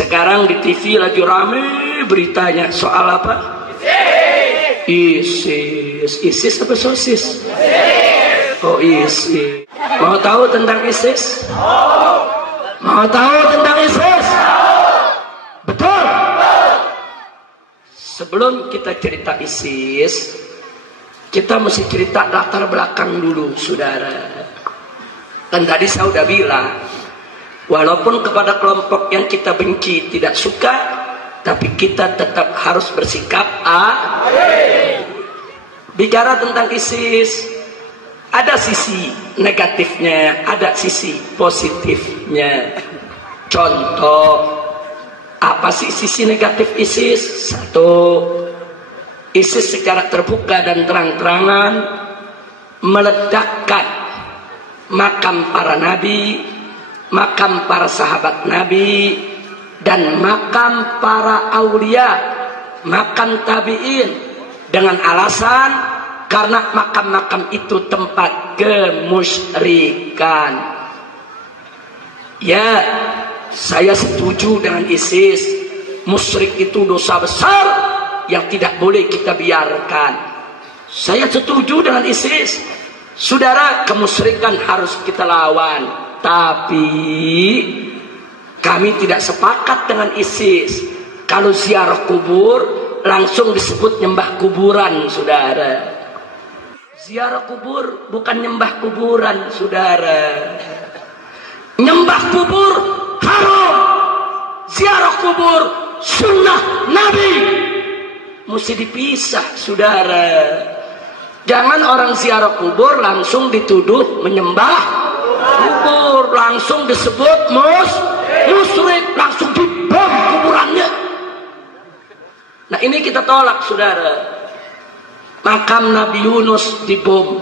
Sekarang di TV lagi rame beritanya soal apa? ISIS. ISIS apa sosis? Oh ISIS. Mau tahu tentang ISIS? Mau tahu tentang ISIS? Betul. Sebelum kita cerita ISIS, kita mesti cerita latar belakang dulu, saudara. Dan tadi saya udah bilang, walaupun kepada kelompok yang kita benci tidak suka, tapi kita tetap harus bersikap bicara tentang ISIS. Ada sisi negatifnya, ada sisi positifnya. Contoh, apa sih sisi negatif ISIS? Satu, ISIS secara terbuka dan terang-terangan meledakkan makam para nabi, makam para sahabat nabi, dan makam para aulia, makam tabi'in, dengan alasan karena makam-makam itu tempat kemusyrikan. Ya, saya setuju dengan ISIS. Musyrik itu dosa besar yang tidak boleh kita biarkan. Saya setuju dengan ISIS. Saudara, kemusyrikan harus kita lawan. Tapi kami tidak sepakat dengan ISIS. Kalau ziarah kubur langsung disebut nyembah kuburan, saudara. Ziarah kubur bukan nyembah kuburan, saudara. Nyembah kubur haram. Ziarah kubur sunnah Nabi. Mesti dipisah, saudara. Jangan orang ziarah kubur langsung dituduh menyembah kubur, langsung disebut musyrik, langsung dibom kuburannya. Nah ini kita tolak, saudara. Makam Nabi Yunus dibom,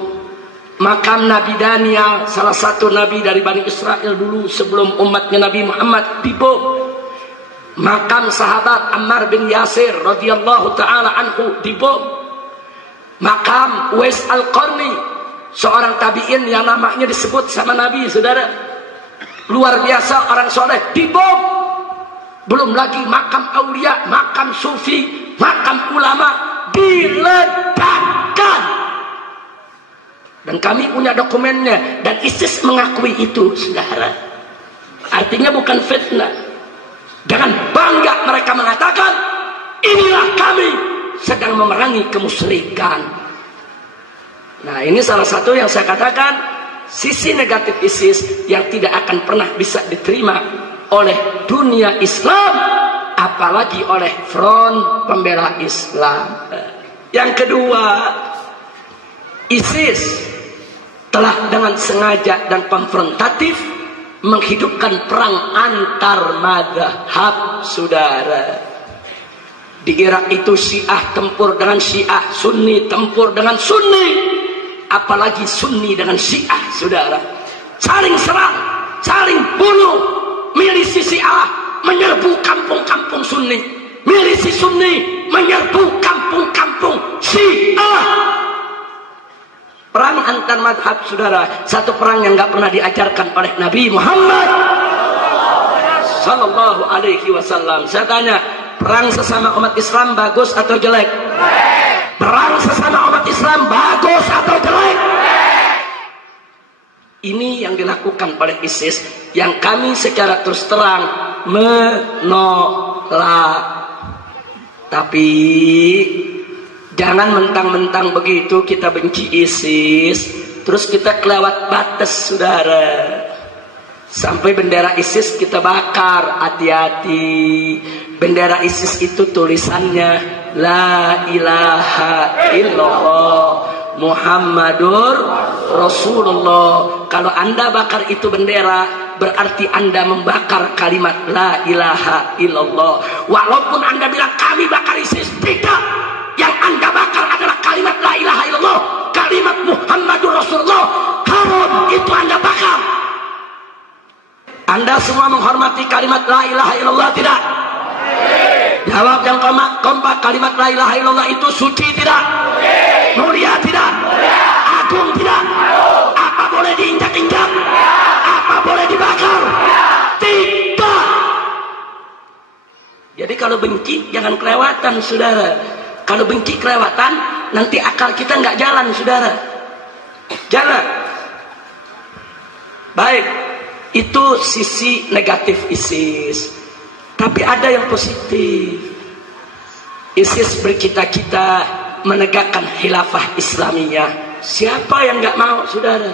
makam Nabi Daniel, salah satu nabi dari Bani Israel dulu sebelum umatnya Nabi Muhammad, dibom. Makam sahabat Ammar bin Yasir radhiyallahu taala anhu dibom. Makam Uwais Al-Qarni, seorang tabi'in yang namanya disebut sama Nabi, saudara. Luar biasa orang soleh, dibom. Belum lagi makam aulia, makam sufi, makam ulama diledakkan. Dan kami punya dokumennya, dan ISIS mengakui itu, saudara. Artinya bukan fitnah. Dengan bangga mereka mengatakan, inilah kami sedang memerangi kemusyrikan. Nah ini salah satu yang saya katakan sisi negatif ISIS yang tidak akan pernah bisa diterima oleh dunia Islam, apalagi oleh front pembela Islam. Yang kedua, ISIS telah dengan sengaja dan konfrontatif menghidupkan perang antar mazhab, saudara. Di Irak itu Syiah tempur dengan Syiah, Sunni tempur dengan Sunni, apalagi Sunni dengan Syiah, saudara. Saling serang, saling bunuh. Milisi Syiah menyerbu kampung-kampung Sunni, milisi Sunni menyerbu kampung-kampung Syiah. Perang antar mazhab, saudara, satu perang yang nggak pernah diajarkan oleh Nabi Muhammad Sallallahu Alaihi Wasallam. Saya tanya, perang sesama umat Islam bagus atau jelek? Perang sesama umat Islam bagus atau jelek? Ini yang dilakukan oleh ISIS, yang kami secara terus terang menolak. Tapi jangan mentang-mentang begitu kita benci ISIS, terus kita kelewat batas, saudara. Sampai bendera ISIS kita bakar, hati-hati. Bendera ISIS itu tulisannya La ilaha illallah Muhammadur Rasulullah. Kalau Anda bakar itu bendera, berarti Anda membakar kalimat La ilaha illallah. Walaupun Anda bilang kami bakar ISIS, tidak. Yang Anda bakar adalah kalimat La ilaha illallah, kalimat Muhammadur Rasulullah. Haram itu Anda bakar. Anda semua menghormati kalimat La ilaha illallah tidak? Jawab yang kompak, kalimat La ilaha illallah itu suci tidak? Mulia tidak? Agung tidak? Apa boleh diinjak-injak? Apa boleh dibakar? Tidak. kalau benci jangan kelewatan, saudara. Kalau benci kelewatan, nanti akal kita nggak jalan, saudara. Jangan. Baik, itu sisi negatif ISIS. Tapi ada yang positif. ISIS bercita-cita menegakkan khilafah Islamiyah. Siapa yang nggak mau, saudara?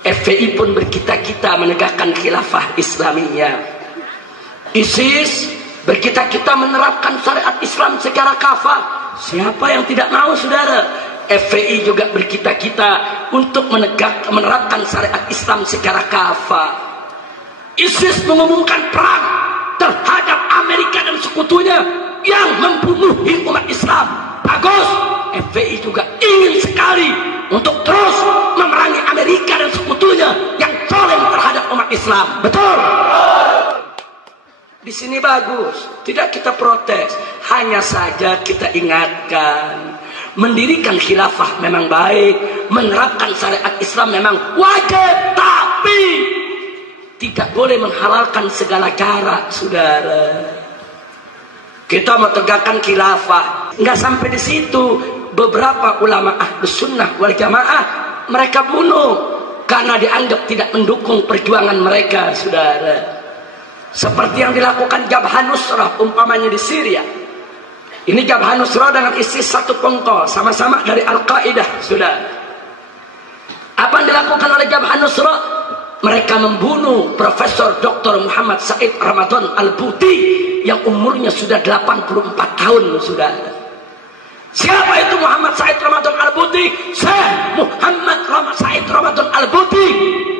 FPI pun bercita-cita menegakkan khilafah Islamiyah. ISIS bercita-cita menerapkan syariat Islam secara kafah. Siapa yang tidak mau, saudara? FPI juga bercita-cita untuk menerapkan syariat Islam secara kafah. ISIS mengumumkan perang terhadap Amerika dan sekutunya yang membunuh umat Islam. Bagus. FPI juga ingin sekali untuk terus memerangi Amerika dan sekutunya yang zalim terhadap umat Islam. Betul. Di sini bagus, tidak kita protes, hanya saja kita ingatkan, mendirikan khilafah memang baik, menerapkan syariat Islam memang wajib, tapi tidak boleh menghalalkan segala cara, saudara. Kita mau tegakkan khilafah, nggak sampai di situ. Beberapa ulama Ahlus Sunnah wal Jamaah mereka bunuh karena dianggap tidak mendukung perjuangan mereka, saudara. Seperti yang dilakukan Jabhah Nusrah umpamanya di Syria. Ini Jabhah Nusrah dengan ISIS satu pengkol, sama-sama dari Al-Qaeda, saudara. Apa yang dilakukan oleh Jabhah Nusrah? Mereka membunuh Profesor Dr. Muhammad Said Ramadan Al-Buti yang umurnya sudah 84 tahun, saudara. Siapa itu Muhammad Said Ramadan Al-Buti? Syekh Muhammad Said Ramadan Al-Buti,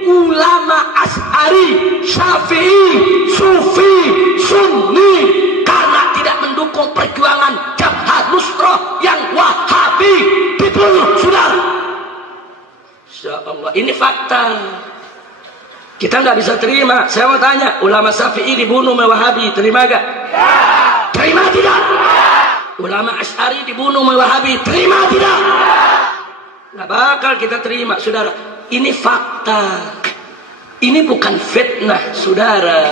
ulama Asy'ari, Syafi'i, Sufi, Sunni, karena tidak mendukung perjuangan Jabhah Nusrah yang Wahabi dibunuh, saudara. Insya Allah, ini fakta. Kita nggak bisa terima. Saya mau tanya, ulama Syafi'i dibunuh oleh Wahabi, terima gak? Ya. Terima tidak? Ya. Ulama Asy'ari dibunuh oleh Wahabi, terima tidak? Nggak bakal kita terima, saudara. Ini fakta. Ini bukan fitnah, saudara.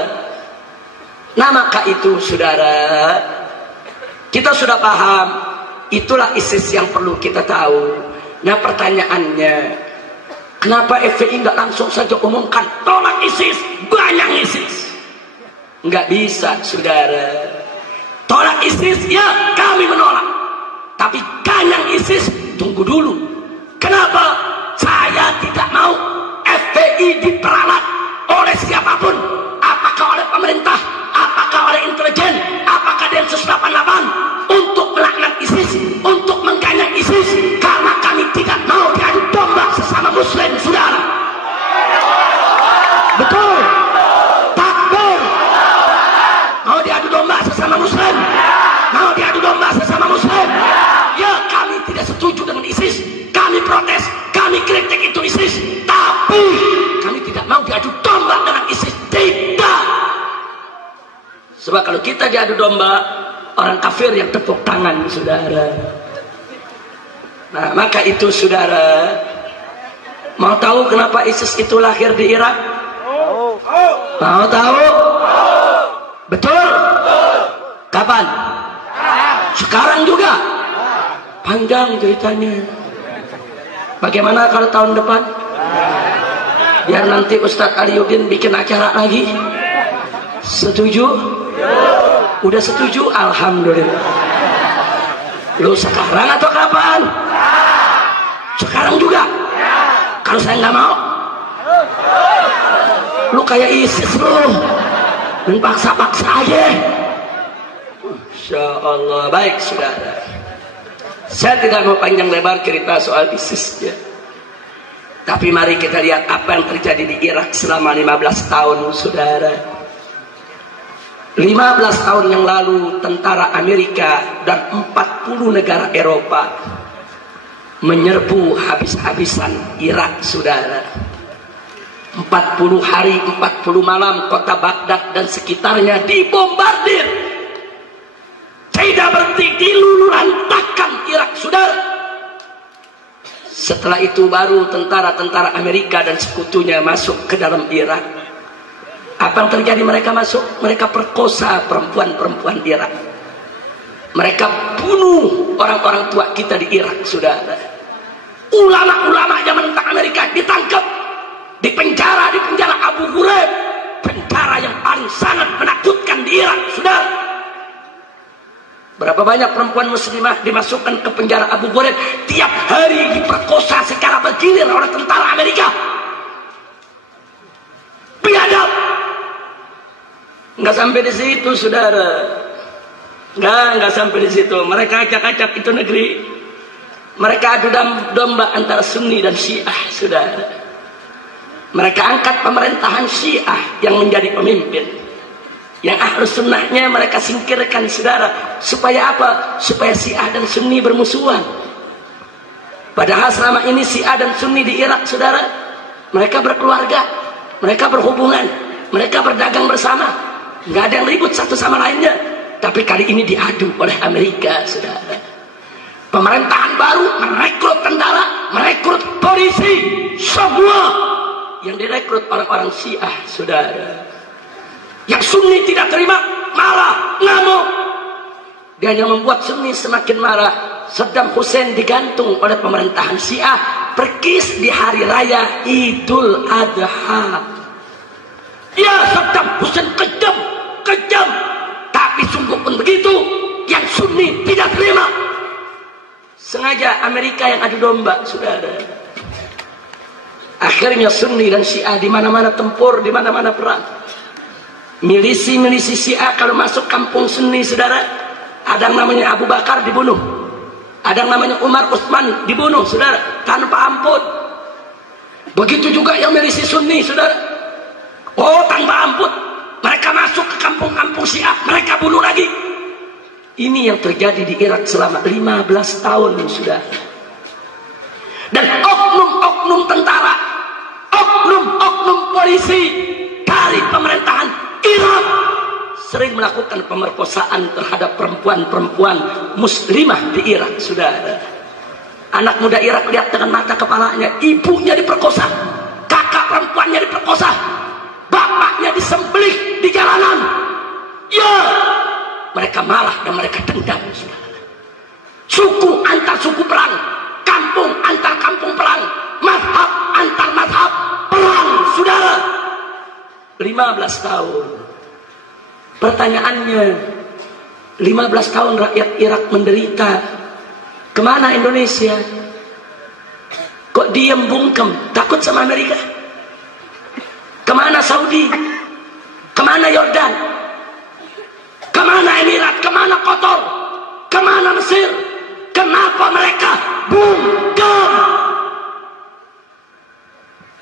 Nah, maka itu, saudara, kita sudah paham. Itulah ISIS yang perlu kita tahu. Nah, pertanyaannya, kenapa FPI nggak langsung saja umumkan tolak ISIS, banyak ISIS? Nggak bisa, saudara. Tolak ISIS, ya kami menolak. Tapi ganyang ISIS, tunggu dulu. Kenapa? Saya tidak mau FPI diperalat oleh siapapun. Apakah oleh pemerintah, apakah oleh intelijen, apakah Densus 88 untuk melaknat ISIS, untuk mengganyang ISIS. Karena kami tidak mau diadu domba sesama muslim, saudara. Betul. Takbir. Mau diadu domba sesama muslim? Mau diadu domba sesama muslim? Ya, kami tidak setuju dengan ISIS. Kami protes, kami kritik itu ISIS. Tapi kami tidak mau diadu domba dengan ISIS. Tidak. Sebab kalau kita diadu domba, orang kafir yang tepuk tangan, saudara. Nah, maka itu, saudara, mau tahu kenapa ISIS itu lahir di Irak? Mau tahu? Betul? Kapan? Sekarang juga? Panjang ceritanya. Bagaimana kalau tahun depan? Biar nanti Ustadz Aliuddin bikin acara lagi. Setuju? Udah setuju? Alhamdulillah. Lu sekarang atau kapan? Sekarang juga? Kalau saya nggak mau? Lu kayak ISIS lu. Dan paksa-paksa aja. Insya Allah. Baik, saudara. Saya tidak mau panjang lebar cerita soal ISIS ya. Tapi mari kita lihat apa yang terjadi di Irak selama 15 tahun, saudara. 15 tahun yang lalu tentara Amerika dan 40 negara Eropa menyerbu habis-habisan Irak, saudara. 40 hari 40 malam kota Baghdad dan sekitarnya dibombardir. Tidak berhenti, dilululantakkan Irak, saudara. Setelah itu baru tentara-tentara Amerika dan sekutunya masuk ke dalam Irak. Apa yang terjadi? Mereka masuk, mereka perkosa perempuan-perempuan Irak. Mereka bunuh orang-orang tua kita di Irak, saudara. Ulama-ulama yang menentang Amerika ditangkap, dipenjara di penjara Abu Ghraib, penjara yang paling sangat menakutkan di Irak, saudara. Berapa banyak perempuan muslimah dimasukkan ke penjara Abu Ghraib, tiap hari diperkosa secara bergilir oleh tentara Amerika. Biadab. Nggak sampai di situ, saudara. Nggak sampai di situ. Mereka acak-acak itu negeri. Mereka adu domba antara Sunni dan Syiah, saudara. Mereka angkat pemerintahan Syiah yang menjadi pemimpin. Yang Ahlus Sunnahnya mereka singkirkan, saudara. Supaya apa? Supaya Syiah dan Sunni bermusuhan. Padahal selama ini Syiah dan Sunni di Irak, saudara, mereka berkeluarga, mereka berhubungan, mereka berdagang bersama. Nggak ada yang ribut satu sama lainnya. Tapi kali ini diadu oleh Amerika, saudara. Pemerintahan baru merekrut tentara, merekrut polisi, semua yang direkrut orang-orang Syiah, saudara. Yang Sunni tidak terima, malah ngamuk. Dia hanya membuat Sunni semakin marah. Saddam Hussein digantung oleh pemerintahan Syiah, perkis di hari raya Idul Adha. Ya, Saddam Hussein kejam. Tapi sungguh pun begitu, yang Sunni tidak terima. Sengaja Amerika yang adu domba, saudara. Akhirnya Sunni dan Syiah di mana-mana tempur, di mana-mana perang. Milisi-milisi Syiah kalau masuk kampung Sunni, saudara, ada yang namanya Abu Bakar dibunuh, ada yang namanya Umar Utsman dibunuh, saudara, tanpa ampun. Begitu juga yang milisi Sunni, saudara. Oh, tanpa ampun. Mereka masuk ke kampung-kampung Syiah, mereka bunuh lagi. Ini yang terjadi di Irak selama 15 tahun, sudah. Dan oknum-oknum tentara, oknum-oknum polisi dari pemerintahan Irak sering melakukan pemerkosaan terhadap perempuan-perempuan muslimah di Irak, saudara. Anak muda Irak lihat dengan mata kepalanya, ibunya diperkosa, kakak perempuannya diperkosa, bapaknya disembelih di jalanan. Ya, mereka marah dan mereka dendam, saudara. Suku antar suku perang, kampung antar kampung perang, mazhab antar mazhab perang, saudara. 15 tahun. Pertanyaannya, 15 tahun rakyat Irak menderita. Kemana Indonesia? Kok diam bungkem, takut sama Amerika? Kemana Saudi? Kemana Yordan? Kemana Emirat? Kemana Qatar? Kemana Mesir? Kenapa mereka bungkem?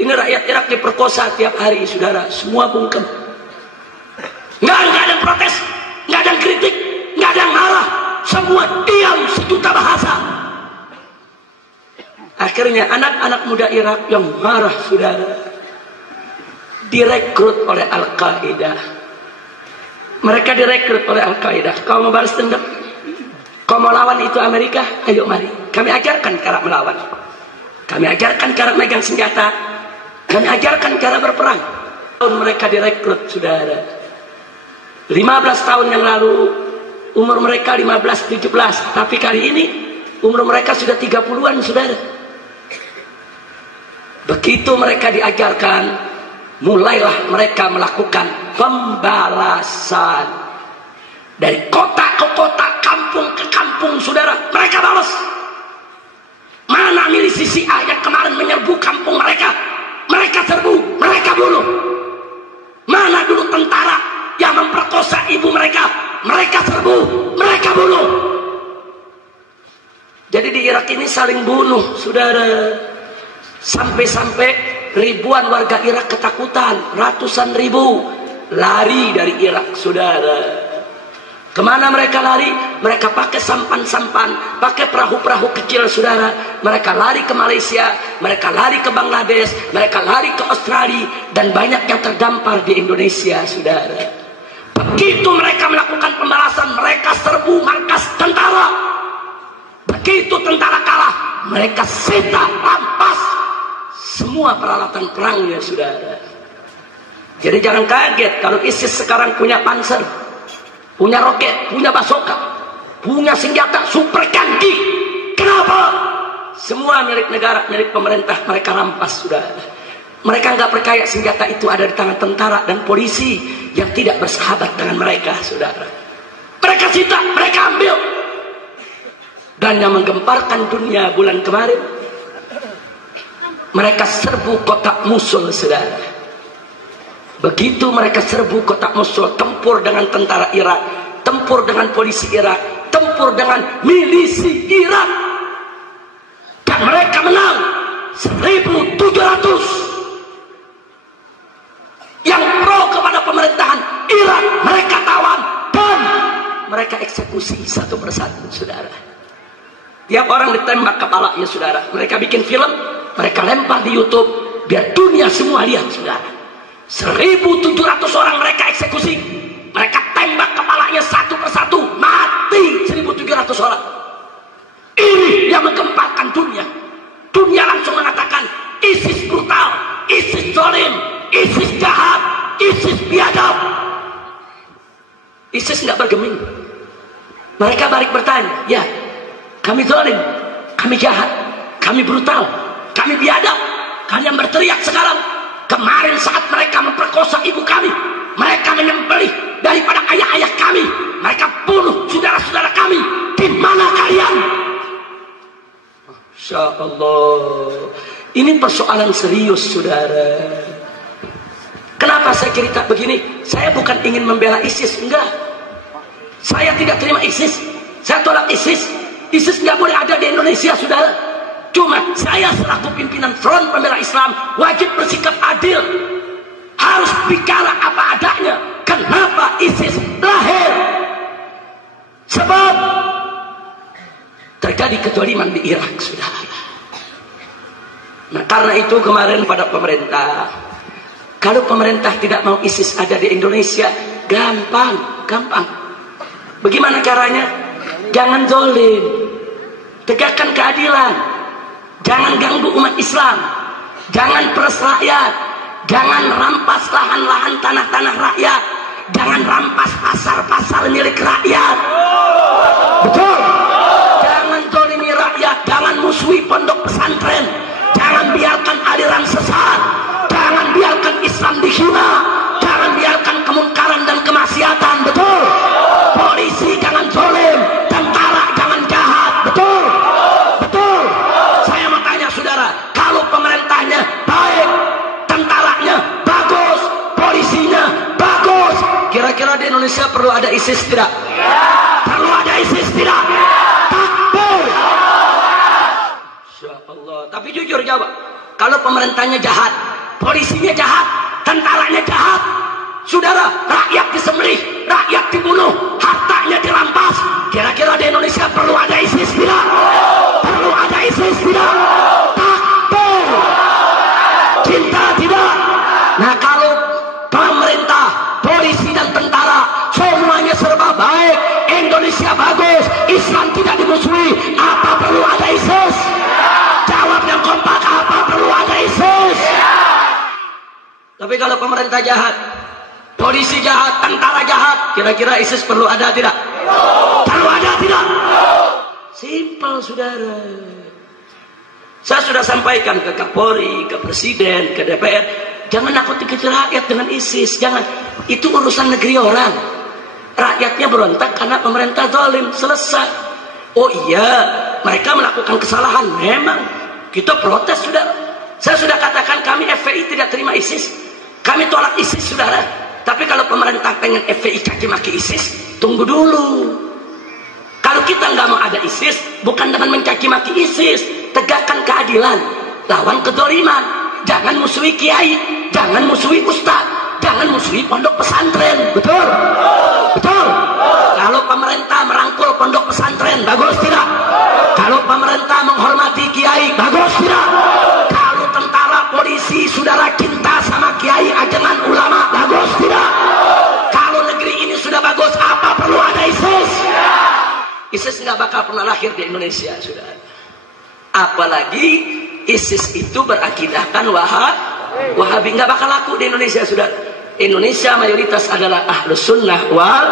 Ini rakyat Irak diperkosa tiap hari, saudara. Semua bungkem. Nggak ada yang protes, nggak ada yang kritik, nggak ada yang marah. Semua diam sejuta bahasa. Akhirnya anak-anak muda Irak yang marah, saudara, direkrut oleh Al-Qaeda. Mereka direkrut oleh Al-Qaeda. Kau mau balas dendam? Kau mau lawan itu Amerika? Ayo mari. Kami ajarkan cara melawan. Kami ajarkan cara megang senjata. Kami ajarkan cara berperang. Tahun mereka direkrut, saudara. 15 tahun yang lalu umur mereka 15-17. Tapi kali ini umur mereka sudah 30-an, saudara. Begitu mereka diajarkan, mulailah mereka melakukan pembalasan. Dari kota ke kota, kampung ke kampung, saudara, mereka balas. Mana milisi Syiah yang kemarin menyerbu kampung mereka? Mereka serbu, mereka bunuh. Mana dulu tentara yang memperkosa ibu mereka? Mereka serbu, mereka bunuh. Jadi di Irak ini saling bunuh, saudara. Sampai-sampai ribuan warga Irak ketakutan, ratusan ribu lari dari Irak, saudara. Kemana mereka lari? Mereka pakai sampan-sampan, pakai perahu-perahu kecil, saudara. Mereka lari ke Malaysia, mereka lari ke Bangladesh, mereka lari ke Australia, dan banyak yang terdampar di Indonesia, saudara. Begitu mereka melakukan pembalasan, mereka serbu markas tentara. Begitu tentara kalah, mereka sita, rampas semua peralatan perangnya, saudara. Jadi jangan kaget kalau ISIS sekarang punya panser, punya roket, punya basoka. punya senjata super canggih. Kenapa? Semua milik negara, milik pemerintah mereka rampas sudah. Mereka nggak percaya senjata itu ada di tangan tentara dan polisi yang tidak bersahabat dengan mereka, saudara. Mereka sita, mereka ambil. Dan yang menggemparkan dunia bulan kemarin, mereka serbu kota Mosul, saudara. Begitu mereka serbu kota Mosul, tempur dengan tentara Irak, tempur dengan polisi Irak, tempur dengan milisi Irak, dan mereka menang 1.700. Yang pro kepada pemerintahan Irak mereka tawan dan mereka eksekusi satu persatu, saudara. Tiap orang ditembak kepalanya, saudara. Mereka bikin film, mereka lempar di YouTube biar dunia semua lihat, saudara. 1.700 orang mereka eksekusi, mereka tembak kepalanya satu persatu, mati 1.700 orang. Ini yang menggemparkan dunia. Dunia langsung mengatakan ISIS brutal, ISIS zalim, ISIS jahat, ISIS biadab. ISIS nggak bergeming. Mereka balik bertanya, ya, kami zalim, kami jahat, kami brutal, kami biadab. Kalian berteriak sekarang. Kemarin saat mereka memperkosa ibu kami, mereka menyembelih daripada ayah-ayah kami, mereka bunuh saudara-saudara kami. Di mana kalian? Masya Allah, ini persoalan serius, saudara. Kenapa saya cerita begini? Saya bukan ingin membela ISIS, enggak. Saya tidak terima ISIS, saya tolak ISIS. ISIS nggak boleh ada di Indonesia, saudara. Cuma saya selaku pimpinan Front Pembela Islam wajib bersikap adil, harus bicara apa adanya. Kenapa ISIS lahir? Sebab terjadi kezaliman di Irak, saudara. Nah, karena itu kemarin pada pemerintah, kalau pemerintah tidak mau ISIS ada di Indonesia, gampang. Bagaimana caranya? Jangan zalim, tegakkan keadilan. Jangan ganggu umat Islam, jangan peres rakyat, jangan rampas lahan-lahan tanah-tanah rakyat, jangan rampas pasar-pasar milik rakyat. Betul? Jangan zalimi rakyat, jangan musuhi pondok pesantren, jangan biarkan aliran sesat, jangan biarkan Islam dihina, jangan biarkan kemungkaran dan kemaksiatan. Betul? Polisi jangan zalim, tentara jangan jahat. Betul? Kalau pemerintahnya baik, tentaranya bagus, polisinya bagus, kira-kira di Indonesia perlu ada ISIS tidak? Ya. Perlu ada ISIS tidak? Ya. Takbir. Insya Allah. Tapi jujur jawab, kalau pemerintahnya jahat, polisinya jahat, tentaranya jahat, saudara, rakyat disembelih, rakyat dibunuh, hartanya dirampas, kira-kira di Indonesia perlu ada ISIS tidak? Perlu ada ISIS tidak? Cinta tidak. Nah, kalau pemerintah, polisi dan tentara semuanya serba baik, Indonesia bagus, Islam tidak dimusuhi, apa perlu ada ISIS? Jawab yang kompak, apa perlu ada ISIS? Tapi kalau pemerintah jahat, polisi jahat, tentara jahat, kira-kira ISIS perlu ada tidak? Perlu ada tidak? Simpel, saudara. Saya sudah sampaikan ke Kapolri, ke Presiden, ke DPR, jangan nakuti kecil rakyat dengan ISIS, jangan. Itu urusan negeri orang. Rakyatnya berontak karena pemerintah zalim, selesai. Oh iya, mereka melakukan kesalahan, memang. Kita protes, saudara. Saya sudah katakan kami FPI tidak terima ISIS. Kami tolak ISIS, saudara. Tapi kalau pemerintah pengen FPI caci maki ISIS, tunggu dulu. Kalau kita nggak mau ada ISIS, bukan dengan mencaci maki ISIS, tegakkan keadilan, lawan kezaliman. Jangan musuhi kiai, jangan musuhi ustaz, jangan musuhi pondok pesantren. Betul? Betul? Kalau pemerintah merangkul pondok pesantren, bagus tidak? Kalau pemerintah menghormati kiai, bagus tidak? Kalau tentara, polisi, saudara cinta sama kiai, ajangan ulama, bagus tidak? Kalau negeri ini sudah bagus, apa perlu ada ISIS? ISIS nggak bakal pernah lahir di Indonesia, saudara. Apalagi ISIS itu berakidahkan Wahabi, nggak bakal laku di Indonesia, saudara. Indonesia mayoritas adalah Ahlus Sunnah wal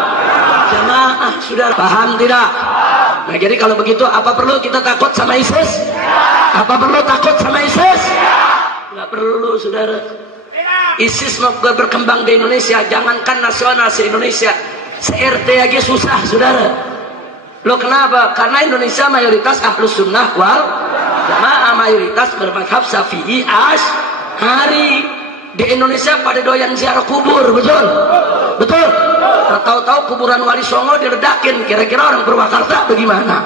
Jamaah, saudara. Paham tidak? Nah jadi kalau begitu apa perlu kita takut sama ISIS? Apa perlu takut sama ISIS? Nggak perlu saudara. ISIS mau berkembang di Indonesia, jangankan nasional se-Indonesia, se-RT aja susah saudara. Lo kenapa? Karena Indonesia mayoritas ahlus sunnah wal jamaah, mayoritas bermadhab syafi'i asy'ari. Di Indonesia pada doyan ziarah kubur, betul? Betul? Nah, tahu-tahu kuburan Wali Songo diledakin, kira-kira orang Purwakarta bagaimana?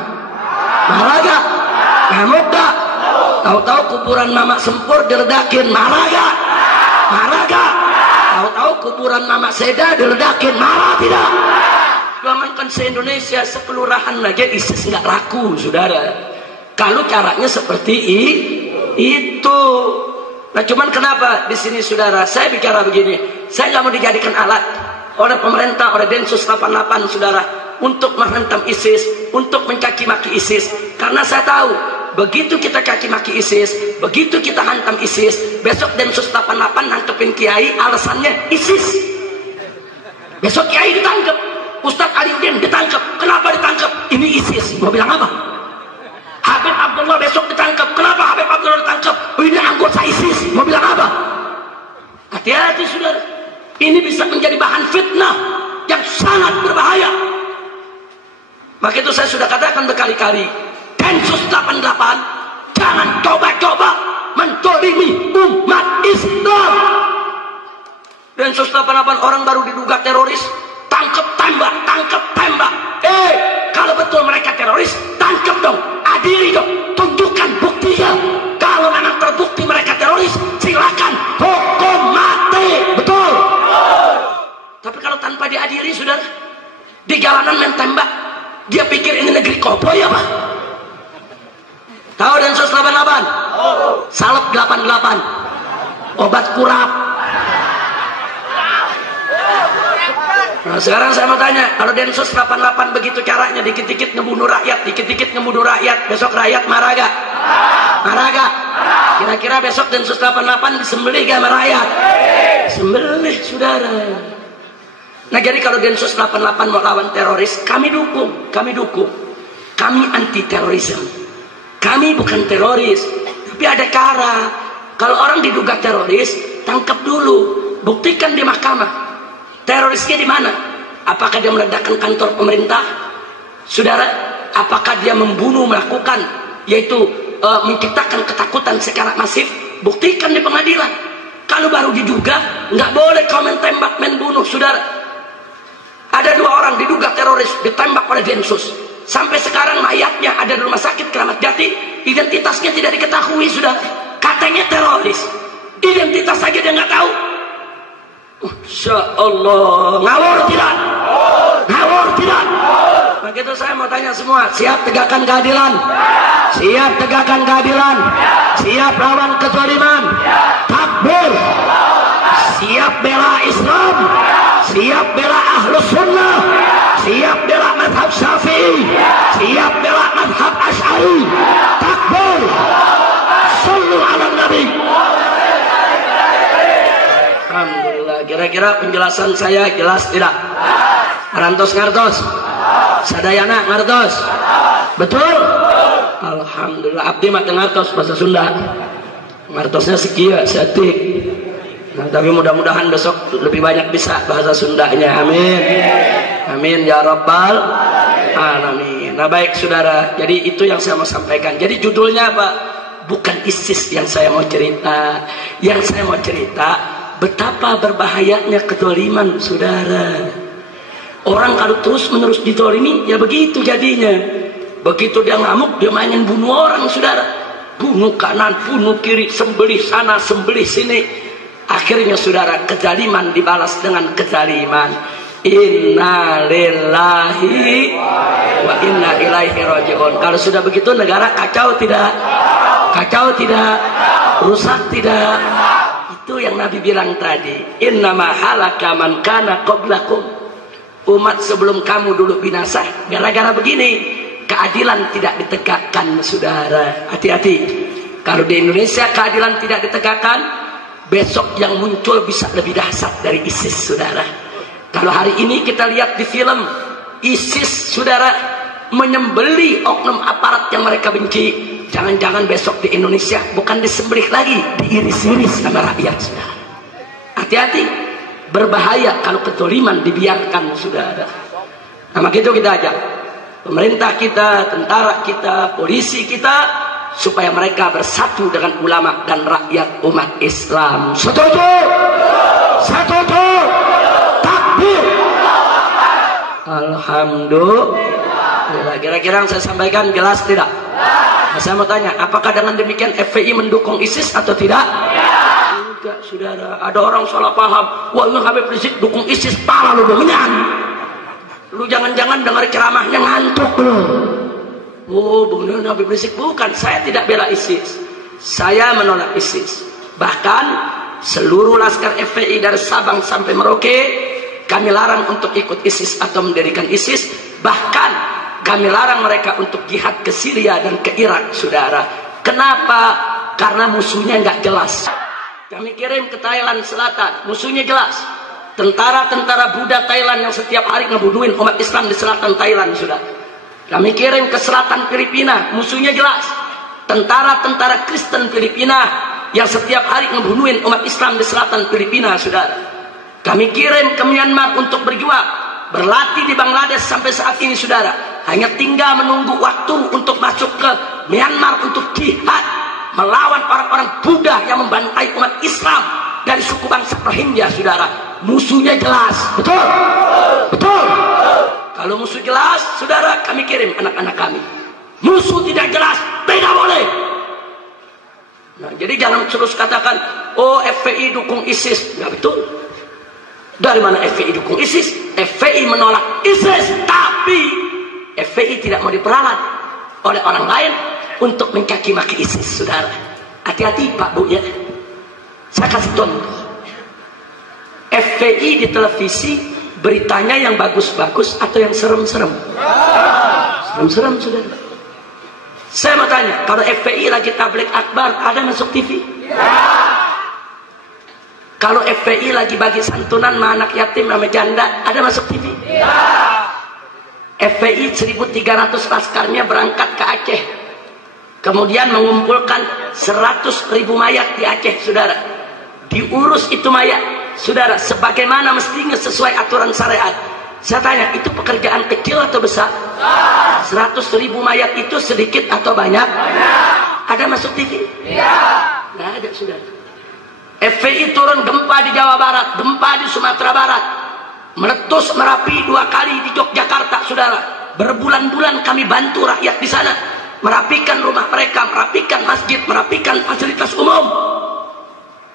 Marah gak? Ngamuk gak? Tahu-tahu kuburan Mama Sempur diledakin, marah gak? Marah gak? Tahu-tahu kuburan Mama Seda diledakin, marah tidak? Jangankan se-Indonesia, sekelurahan aja ISIS nggak laku, saudara. Kalau caranya seperti itu. Nah cuman kenapa di sini saudara saya bicara begini, saya nggak mau dijadikan alat oleh pemerintah, oleh Densus 88 saudara, untuk menghantam ISIS, untuk mencaci maki ISIS. Karena saya tahu begitu kita caci maki ISIS, begitu kita hantam ISIS, besok Densus 88 nangkepin kiai, alasannya ISIS. Besok kiai ditangkap, Ustadz Aliuddin ditangkap. Kenapa ditangkap? Ini ISIS. Mau bilang apa? Habib Abdullah besok ditangkap. Kenapa Habib Abdullah ditangkap? Oh, ini anggota ISIS. Mau bilang apa? Hati-hati saudara. Ini bisa menjadi bahan fitnah yang sangat berbahaya. Maka itu saya sudah katakan berkali-kali, Densus 88 jangan coba-coba mentolimi umat Islam. Densus 88 orang baru diduga teroris, tangkap tembak, tangkap tembak. Kalau betul mereka teroris, tangkap dong, adili dong, tunjukkan buktinya. Kalau memang terbukti mereka teroris, silakan hukum mati, betul. Tapi kalau tanpa diadili, saudara, di jalanan main tembak, dia pikir ini negeri koboi apa? Tahu Densus 88? Salep 88, obat kurap. Nah sekarang saya mau tanya, kalau Densus 88 begitu caranya, dikit-dikit ngebunuh rakyat, dikit-dikit ngebunuh rakyat, besok rakyat marah gak? Marah gak? Kira-kira besok Densus 88 disembelih gak sama rakyat? Sembelih saudara. Nah jadi kalau Densus 88 mau lawan teroris, kami dukung, kami dukung. Kami anti terorisme. Kami bukan teroris, tapi ada cara. Kalau orang diduga teroris, tangkap dulu, buktikan di mahkamah. Terorisnya di mana? Apakah dia meledakkan kantor pemerintah? Saudara, apakah dia membunuh, melakukan, yaitu menciptakan ketakutan secara masif? Buktikan di pengadilan. Kalau baru diduga, nggak boleh kau main tembak, main bunuh, saudara. Ada 2 orang diduga teroris, ditembak oleh Densus. Sampai sekarang mayatnya ada di rumah sakit Keramat Jati, identitasnya tidak diketahui, saudara. Katanya teroris, identitas saja dia nggak tahu. Insya Allah, ngawur tidak? Ngawur tidak? Begitu saya mau tanya semua, siap tegakkan keadilan? Siap tegakkan keadilan? Siap lawan kezaliman? Takbir! Siap bela Islam? Siap bela Ahlus Sunnah? Siap bela madhab Syafi'i? Siap bela madhab Asy'ari? Takbir! Sallu ala Nabi. Alhamdulillah. Kira-kira penjelasan saya jelas tidak? Rantos ngartos? Sadayana ngartos? Betul? Alhamdulillah. Abdi mah ngartos bahasa Sunda. Ngartosnya sekian, setik. Nah, tapi mudah-mudahan besok lebih banyak bisa bahasa Sundanya. Amin. Amin ya rabbal alamin. Nah baik saudara, jadi itu yang saya mau sampaikan. Jadi judulnya apa? Bukan ISIS yang saya mau cerita. Yang saya mau cerita, betapa berbahayanya kezaliman, saudara. Orang kalau terus-menerus ditolimi, ya begitu jadinya. Begitu dia ngamuk, dia mainin bunuh orang, saudara. Bunuh kanan, bunuh kiri, sembelih sana, sembelih sini. Akhirnya, saudara, kezaliman dibalas dengan kezaliman. Inna lillahi wa inna ilaihi raji'un. Kalau sudah begitu, negara kacau tidak? Kacau tidak? Rusak tidak? Itu yang Nabi bilang tadi, innama halaka man kana qablakum. Umat sebelum kamu dulu binasa gara-gara begini, keadilan tidak ditegakkan, saudara. Hati-hati. Kalau di Indonesia keadilan tidak ditegakkan, besok yang muncul bisa lebih dahsyat dari ISIS, saudara. Kalau hari ini kita lihat di film, ISIS, saudara, menyembelih oknum aparat yang mereka benci. Jangan-jangan besok di Indonesia bukan disembelih lagi, diiris-iris sama rakyat, saudara. Hati-hati, berbahaya kalau kezaliman dibiarkan, saudara. Nah, begitu kita ajak pemerintah kita, tentara kita, polisi kita, supaya mereka bersatu dengan ulama dan rakyat umat Islam. Setuju? Setuju? Takbir! Alhamdulillah. Kira-kira yang saya sampaikan jelas tidak? Nah, saya mau tanya, apakah dengan demikian FPI mendukung ISIS atau tidak? Tidak, saudara. Ada orang salah paham. Wah, ini Habib Rizik dukung ISIS, pala lu dominan. Lu jangan-jangan dengar ceramahnya ngantuk lu. Oh, benar Habib Rizik. Bukan, saya tidak bela ISIS. Saya menolak ISIS. Bahkan seluruh laskar FPI dari Sabang sampai Merauke kami larang untuk ikut ISIS atau mendirikan ISIS. Bahkan kami larang mereka untuk jihad ke Syria dan ke Irak, saudara. Kenapa? Karena musuhnya nggak jelas. Kami kirim ke Thailand Selatan, musuhnya jelas. Tentara-tentara Buddha Thailand yang setiap hari ngebunuhin umat Islam di selatan Thailand, sudah. Kami kirim ke selatan Filipina, musuhnya jelas. Tentara-tentara Kristen Filipina yang setiap hari ngebunuhin umat Islam di selatan Filipina, saudara. Kami kirim ke Myanmar untuk berjuang, berlatih di Bangladesh sampai saat ini, saudara. Hanya tinggal menunggu waktu untuk masuk ke Myanmar untuk jihad melawan orang-orang Buddha yang membantai umat Islam dari suku bangsa Rohingya, saudara. Musuhnya jelas, betul? Betul? Kalau musuh jelas, saudara, kami kirim anak-anak kami. Musuh tidak jelas, tidak boleh. Nah, jadi jangan terus katakan, oh FPI dukung ISIS. Nggak betul. Dari mana FPI dukung ISIS? FPI menolak ISIS, tapi FPI tidak mau diperalat oleh orang lain untuk mencaci maki ISIS, saudara. Hati-hati Pak Bu ya. Saya kasih contoh. FPI di televisi beritanya yang bagus-bagus atau yang serem-serem? Serem-serem, saudara. Saya mau tanya, kalau FPI lagi tabligh akbar, ada masuk TV? Kalau FPI lagi bagi santunan sama anak yatim sama janda, ada masuk TV? FPI 1.300 laskarnya berangkat ke Aceh, kemudian mengumpulkan 100.000 mayat di Aceh, saudara. Diurus itu mayat, saudara, sebagaimana mestinya sesuai aturan syariat. Saya tanya, itu pekerjaan kecil atau besar? 100.000 mayat itu sedikit atau banyak? Ada masuk TV? Nggak ada, saudara. FPI turun gempa di Jawa Barat, gempa di Sumatera Barat, meletus Merapi 2 kali di Yogyakarta, saudara. Berbulan-bulan kami bantu rakyat di sana, merapikan rumah mereka, merapikan masjid, merapikan fasilitas umum.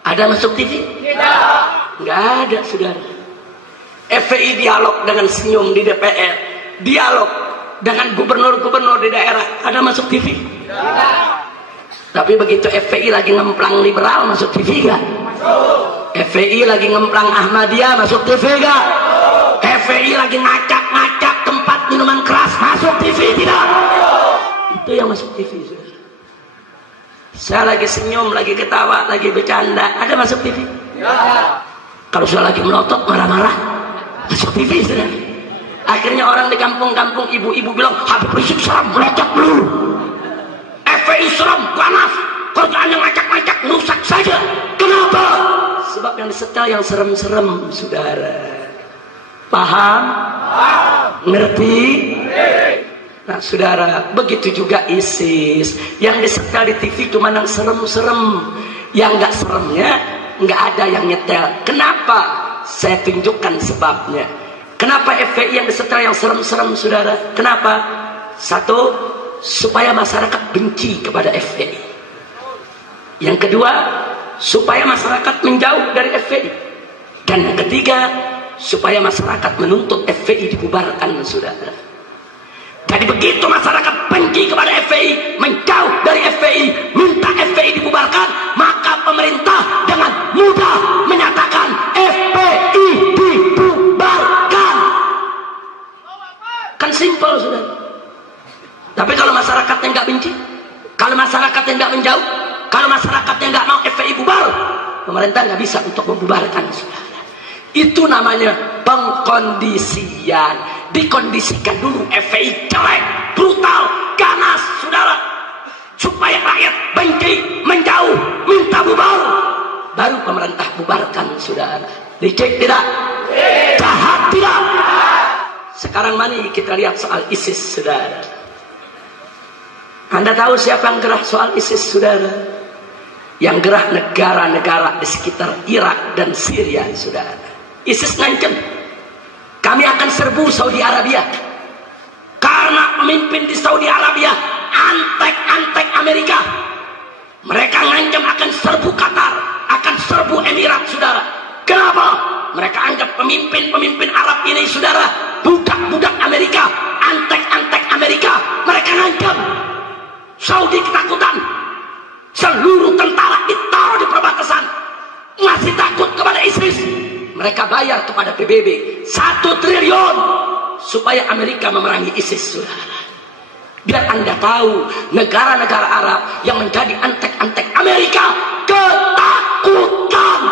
Ada masuk TV? Tidak. Nggak ada, saudara. FPI dialog dengan senyum di DPR, dialog dengan gubernur-gubernur di daerah. Ada masuk TV? Tidak. Tapi begitu FPI lagi ngemplang liberal, masuk TV gak? FPI lagi ngemplang Ahmadiyah, masuk TV gak? FPI lagi ngacak-ngacak tempat minuman keras, masuk TV tidak? Itu yang masuk TV, saudara. Saya lagi senyum, lagi ketawa, lagi bercanda, ada masuk TV? Kalau saya lagi melotot, marah-marah, masuk TV, saudara. Akhirnya orang di kampung-kampung, ibu-ibu bilang, Habib Rizik seram, melecet dulu. FPI serem, panas, kerjaannya ngacak-ngacak, rusak saja. Kenapa? Sebab yang disetel yang serem-serem, saudara. Paham? Ngerti? Nah, saudara, begitu juga ISIS. Yang disetel di TV cuma yang serem-serem. Yang nggak seremnya, nggak ada yang nyetel. Kenapa? Saya tunjukkan sebabnya. Kenapa FPI yang disetel yang serem-serem, saudara? Kenapa? Satu, supaya masyarakat benci kepada FPI. Yang kedua, supaya masyarakat menjauh dari FPI. Dan yang ketiga, supaya masyarakat menuntut FPI dibubarkan, saudara. Jadi begitu masyarakat benci kepada FPI, menjauh dari FPI, minta FPI dibubarkan, maka pemerintah dengan mudah menyatakan FPI dibubarkan. Kan simpel, saudara. Tapi kalau masyarakatnya nggak benci, kalau masyarakatnya nggak menjauh, kalau masyarakatnya nggak mau FPI bubar, pemerintah nggak bisa untuk membubarkan, saudara. Itu namanya pengkondisian. dikondisikan dulu FPI jelek, brutal, ganas, saudara, supaya rakyat benci, menjauh, minta bubar, baru pemerintah bubarkan, saudara. Licik tidak? Jahat tidak? Sekarang mari kita lihat soal ISIS, saudara. Anda tahu siapa yang gerah soal ISIS, saudara? Yang gerah negara-negara di sekitar Irak dan Syria, saudara. ISIS ngancam, kami akan serbu Saudi Arabia, karena pemimpin di Saudi Arabia antek-antek Amerika. Mereka ngancam akan serbu Qatar, akan serbu Emirat, saudara. Kenapa? Mereka anggap pemimpin-pemimpin Arab ini, saudara, budak-budak Amerika, antek-antek Amerika. Mereka ngancam Saudi ketakutan, seluruh tentara ditaruh di perbatasan, masih takut kepada ISIS. Mereka bayar kepada PBB 1 triliun supaya Amerika memerangi ISIS, saudara. Biar Anda tahu, negara-negara Arab yang menjadi antek-antek Amerika ketakutan.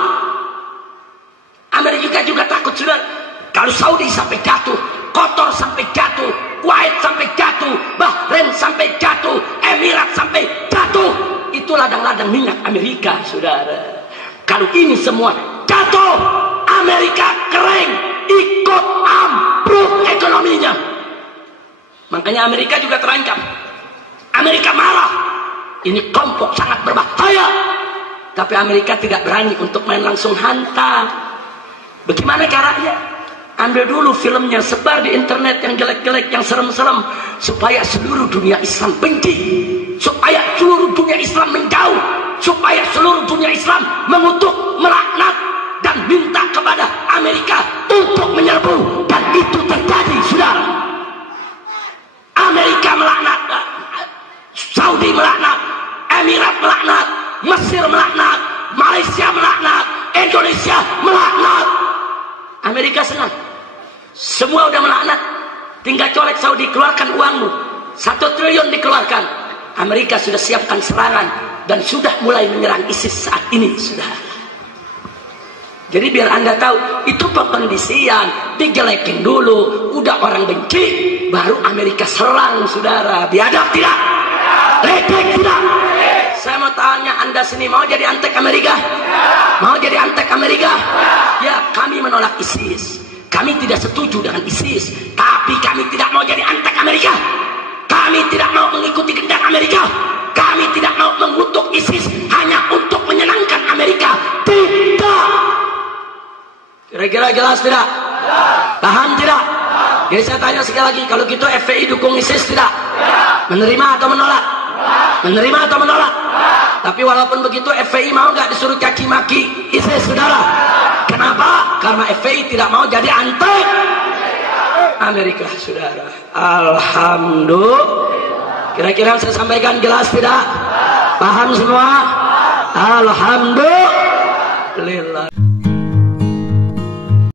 Amerika juga takut, saudara. Kalau Saudi sampai jatuh, Qatar sampai jatuh, Kuwait sampai jatuh, Bahrain sampai jatuh, Emirat sampai jatuh, itu ladang-ladang minyak Amerika, saudara. Kalau ini semua jatuh, Amerika kering, ikut ambruk ekonominya. Makanya Amerika juga terancam. Amerika marah. Ini kelompok sangat berbahaya. Tapi Amerika tidak berani untuk main langsung hantam. Bagaimana caranya? Ambil dulu filmnya, sebar di internet yang jelek-jelek, yang serem-serem, supaya seluruh dunia Islam benci, supaya seluruh dunia Islam menjauh, supaya seluruh dunia Islam mengutuk, melaknat, dan minta kepada Amerika untuk menyerbu. Dan itu terjadi, saudara. Amerika melaknat, Saudi melaknat, Emirat melaknat, Mesir melaknat, Malaysia melaknat, Indonesia melaknat. Amerika senang, semua udah melaknat, tinggal colek Saudi, keluarkan uangmu, 1 triliun dikeluarkan. Amerika sudah siapkan serangan dan sudah mulai menyerang ISIS saat ini, saudara. Jadi biar Anda tahu, itu pengkondisian, dijelekin dulu, udah orang benci, baru Amerika serang, saudara. Biadab tidak? Ledek tidak? Saya mau tanya Anda sini, mau jadi antek Amerika? Mau jadi antek Amerika? Ya, kami menolak ISIS. Kami tidak setuju dengan ISIS, tapi kami tidak mau jadi antek Amerika. Kami tidak mau mengikuti kehendak Amerika. Kami tidak mau mengutuk ISIS hanya untuk menyenangkan Amerika. Tidak. Kira-kira jelas tidak? Paham tidak? Jadi saya tanya sekali lagi, kalau gitu FPI dukung ISIS tidak? Menerima atau menolak? Menerima atau menolak? Tapi walaupun begitu, FPI mau nggak disuruh caci maki ISIS, saudara? Kenapa? Karena FPI tidak mau jadi antek Amerika, saudara. Alhamdulillah. Kira-kira saya sampaikan jelas tidak? Paham semua? Alhamdulillah.